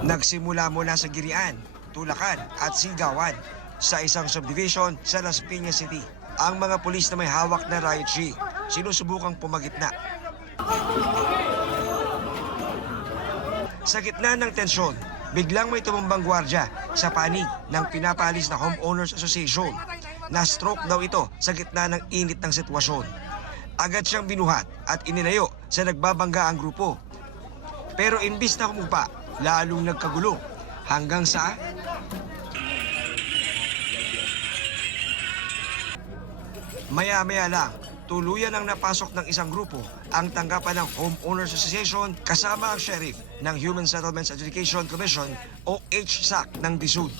Nagsimula mula sa Girian, Tulacan at Sigawan sa isang subdivision sa Las Piñas City. Ang mga pulis na may hawak na riot shield sinusubukang pumagitna. Sa gitna ng tensyon, biglang may tumumbang gwardya sa panig ng pinapalis na Homeowners Association. Na-stroke daw ito sa gitna ng init ng sitwasyon. Agad siyang binuhat at inilayo sa nagbabangga ang grupo. Pero imbis na humupa, lalong nagkagulo hanggang sa maya-maya lang, tuluyan ang napasok ng isang grupo ang tanggapan ng Homeowners Association kasama ang sheriff ng Human Settlements Adjudication Commission o HSAC ng DSUD.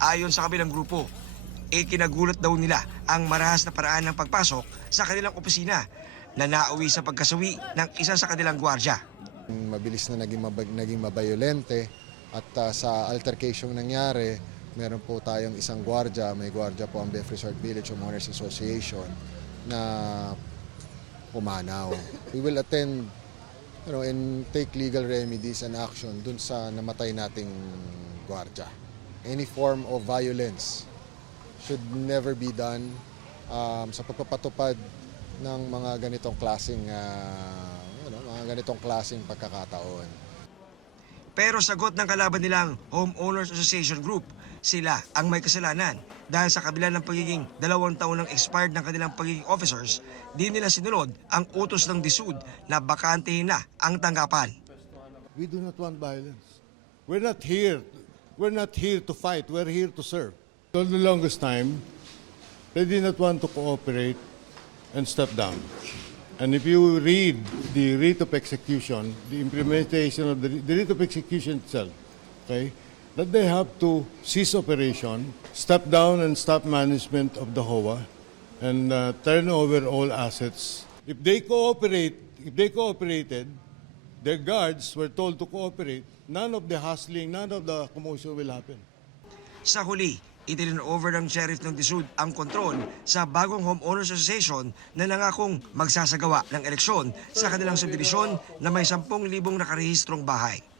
Ayon sa kabilang grupo, kinagulat daw nila ang marahas na paraan ng pagpasok sa kanilang opisina na nauwi sa pagkasawi ng isa sa kanilang gwardya. Mabilis na naging mabayolente at sa altercation nangyari, meron po tayong isang gwardya, may gwardya po ang Beth Resort Village Homeowners Association na pumanaw. We will attend and take legal remedies and action dun sa namatay nating gwardya. Any form of violence should never be done sa pagpapatupad ng mga ganitong klaseng pagkakataon. Pero sagot ng kalaban nilang Homeowners Association Group, sila ang may kasalanan dahil sa kabila ng pagiging 2 taon ng expired ng kanilang pagiging officers, di nila sinunod ang utos ng DSUD na bakantehin na ang tanggapan. We do not want violence. We're not here to fight. We're here to serve. For the longest time, they did not want to cooperate and step down. And if you read the rate of execution, the implementation of the rate of execution itself, okay, that they have to cease operation, step down and stop management of the HOA, and turn over all assets. If they cooperated, their guards were told to cooperate, none of the hustling, none of the commotion will happen. Sa huli, itinurnover ng sheriff ng DSUD ang kontrol sa bagong Homeowners Association na nangakong magsasagawa ng eleksyon sa kanilang subdivision na may 10,000 nakarehistrong bahay.